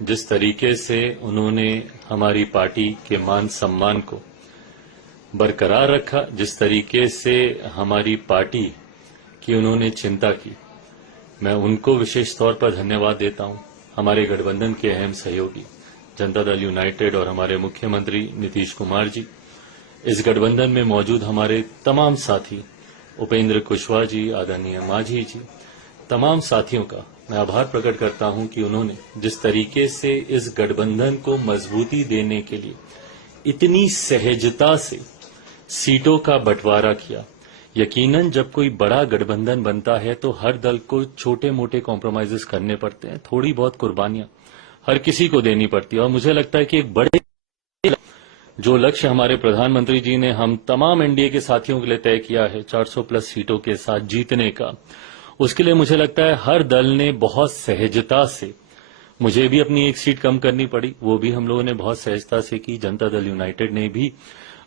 जिस तरीके से उन्होंने हमारी पार्टी के मान सम्मान को बरकरार रखा, जिस तरीके से हमारी पार्टी की उन्होंने चिंता की, मैं उनको विशेष तौर पर धन्यवाद देता हूं। हमारे गठबंधन के अहम सहयोगी जनता दल यूनाइटेड और हमारे मुख्यमंत्री नीतीश कुमार जी, इस गठबंधन में मौजूद हमारे तमाम साथी उपेंद्र कुशवाहा जी, आदरणीय माझी जी, तमाम साथियों का मैं आभार प्रकट करता हूं कि उन्होंने जिस तरीके से इस गठबंधन को मजबूती देने के लिए इतनी सहजता से सीटों का बंटवारा किया। यकीनन जब कोई बड़ा गठबंधन बनता है तो हर दल को छोटे मोटे कॉम्प्रोमाइजेस करने पड़ते हैं, थोड़ी बहुत कुर्बानियां हर किसी को देनी पड़ती है। और मुझे लगता है कि एक बड़े जो लक्ष्य हमारे प्रधानमंत्री जी ने हम तमाम एनडीए के साथियों के लिए तय किया है 400 प्लस सीटों के साथ जीतने का, उसके लिए मुझे लगता है हर दल ने बहुत सहजता से, मुझे भी अपनी एक सीट कम करनी पड़ी, वो भी हम लोगों ने बहुत सहजता से की। जनता दल यूनाइटेड ने भी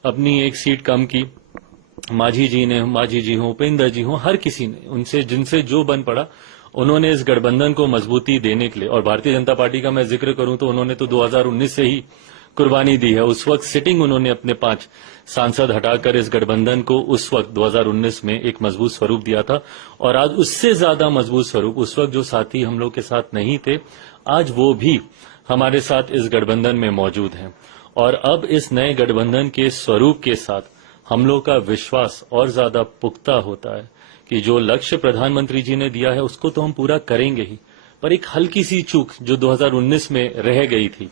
अपनी एक सीट कम की, माझी जी हों, उपेंद्र जी हों, हर किसी ने उनसे जिनसे जो बन पड़ा उन्होंने इस गठबंधन को मजबूती देने के लिए। और भारतीय जनता पार्टी का मैं जिक्र करूं तो उन्होंने तो 2019 से ही कुर्बानी दी है। उस वक्त सिटिंग उन्होंने अपने 5 सांसद हटाकर इस गठबंधन को उस वक्त 2019 में एक मजबूत स्वरूप दिया था। और आज उससे ज्यादा मजबूत स्वरूप, उस वक्त जो साथी हम लोग के साथ नहीं थे, आज वो भी हमारे साथ इस गठबंधन में मौजूद हैं। और अब इस नए गठबंधन के स्वरूप के साथ हम लोग का विश्वास और ज्यादा पुख्ता होता है कि जो लक्ष्य प्रधानमंत्री जी ने दिया है उसको तो हम पूरा करेंगे ही, पर एक हल्की सी चूक जो 2019 में रह गई थी,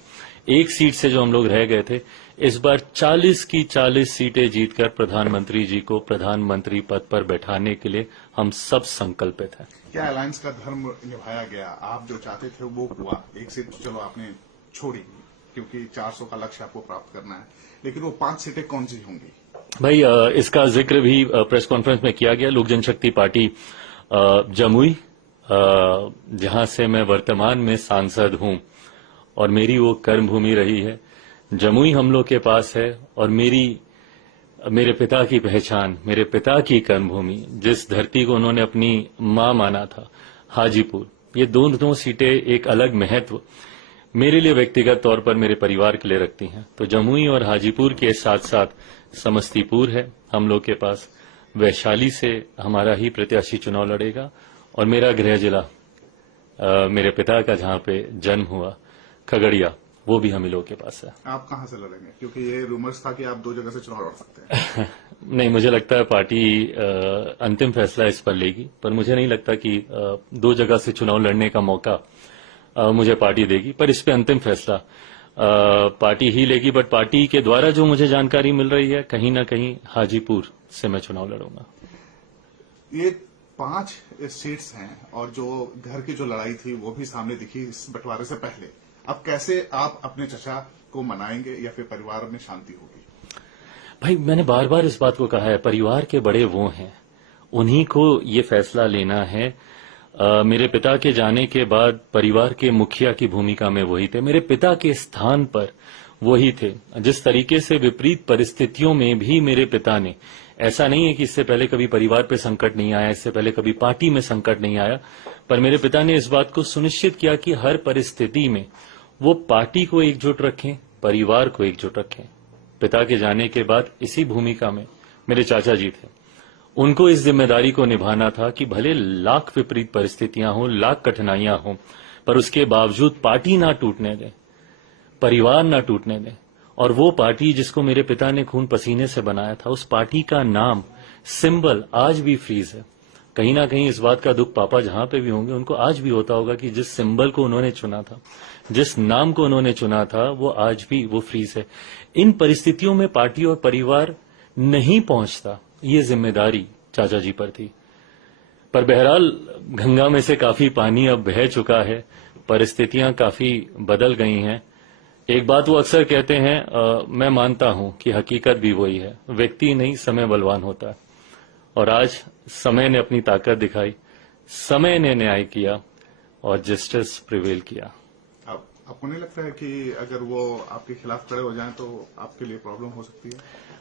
एक सीट से जो हम लोग रह गए थे, इस बार 40 की 40 सीटें जीतकर प्रधानमंत्री जी को प्रधानमंत्री पद पर बैठाने के लिए हम सब संकल्पित हैं। क्या अलायंस का धर्म निभाया गया? आप जो चाहते थे वो हुआ, एक सीट चलो आपने छोड़ी क्योंकि 400 का लक्ष्य आपको प्राप्त करना है, लेकिन वो 5 सीटें कौन सी होंगी? भाई, इसका जिक्र भी प्रेस कॉन्फ्रेंस में किया गया। लोक जनशक्ति पार्टी जमुई, जहां से मैं वर्तमान में सांसद हूं और मेरी वो कर्मभूमि रही है, जमुई हम लोग के पास है। और मेरे पिता की पहचान, मेरे पिता की कर्मभूमि, जिस धरती को उन्होंने अपनी मां माना था, हाजीपुर, ये दोनों सीटें एक अलग महत्व मेरे लिए व्यक्तिगत तौर पर मेरे परिवार के लिए रखती हैं। तो जमुई और हाजीपुर के साथ साथ समस्तीपुर है हम लोग के पास, वैशाली से हमारा ही प्रत्याशी चुनाव लड़ेगा। और मेरा गृह जिला, मेरे पिता का जहां पे जन्म हुआ, खगड़िया, वो भी हम ही लोग के पास है। आप कहां से लड़ेंगे? क्योंकि ये रूमर्स था कि आप 2 जगह से चुनाव लड़ सकते हैं। नहीं, मुझे लगता है पार्टी अंतिम फैसला इस पर लेगी, पर मुझे नहीं लगता कि 2 जगह से चुनाव लड़ने का मौका मुझे पार्टी देगी। पर इस पे अंतिम फैसला पार्टी ही लेगी। बट पार्टी के द्वारा जो मुझे जानकारी मिल रही है, कहीं ना कहीं हाजीपुर से मैं चुनाव लड़ूंगा। ये 5 सीट्स हैं और जो घर की जो लड़ाई थी वो भी सामने दिखी इस बंटवारे से पहले। अब कैसे आप अपने चचा को मनाएंगे या फिर परिवार में शांति होगी? भाई, मैंने बार बार इस बात को कहा है, परिवार के बड़े वो हैं, उन्हीं को ये फैसला लेना है। मेरे पिता के जाने के बाद परिवार के मुखिया की भूमिका में वही थे, मेरे पिता के स्थान पर वही थे। जिस तरीके से विपरीत परिस्थितियों में भी मेरे पिता ने, ऐसा नहीं है कि इससे पहले कभी परिवार पे संकट नहीं आया, इससे पहले कभी पार्टी में संकट नहीं आया, पर मेरे पिता ने इस बात को सुनिश्चित किया कि हर परिस्थिति में वो पार्टी को एकजुट रखें, परिवार को एकजुट रखें। पिता के जाने के बाद इसी भूमिका में मेरे चाचा जी थे। उनको इस जिम्मेदारी को निभाना था कि भले लाख विपरीत परिस्थितियां हों, लाख कठिनाइयां हों, पर उसके बावजूद पार्टी ना टूटने दें, परिवार ना टूटने दें। और वो पार्टी जिसको मेरे पिता ने खून पसीने से बनाया था, उस पार्टी का नाम, सिंबल आज भी फ्रीज है। कहीं ना कहीं इस बात का दुख पापा जहां पे भी होंगे उनको आज भी होता होगा कि जिस सिंबल को उन्होंने चुना था, जिस नाम को उन्होंने चुना था, वो आज भी वो फ्रीज है। इन परिस्थितियों में पार्टी और परिवार नहीं पहुंचता, ये जिम्मेदारी चाचा जी पर थी। पर बहरहाल गंगा में से काफी पानी अब बह चुका है, परिस्थितियां काफी बदल गई हैं। एक बात वो अक्सर कहते हैं, मैं मानता हूं कि हकीकत भी वही है, व्यक्ति नहीं समय बलवान होता है। और आज समय ने अपनी ताकत दिखाई, समय ने न्याय किया और जस्टिस प्रिवेल किया। अब आपको नहीं लगता है कि अगर वो आपके खिलाफ खड़े हो जाएं तो आपके लिए प्रॉब्लम हो सकती है?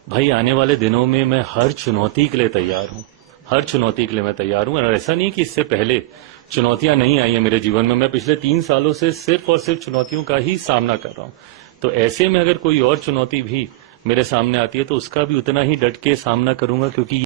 भाई, आने वाले दिनों में मैं हर चुनौती के लिए तैयार हूं। हर चुनौती के लिए मैं तैयार हूं। और ऐसा नहीं कि इससे पहले चुनौतियां नहीं आई हैं मेरे जीवन में। मैं पिछले 3 सालों से सिर्फ और सिर्फ चुनौतियों का ही सामना कर रहा हूं। तो ऐसे में अगर कोई और चुनौती भी मेरे सामने आती है तो उसका भी उतना ही डट के सामना करूंगा, क्योंकि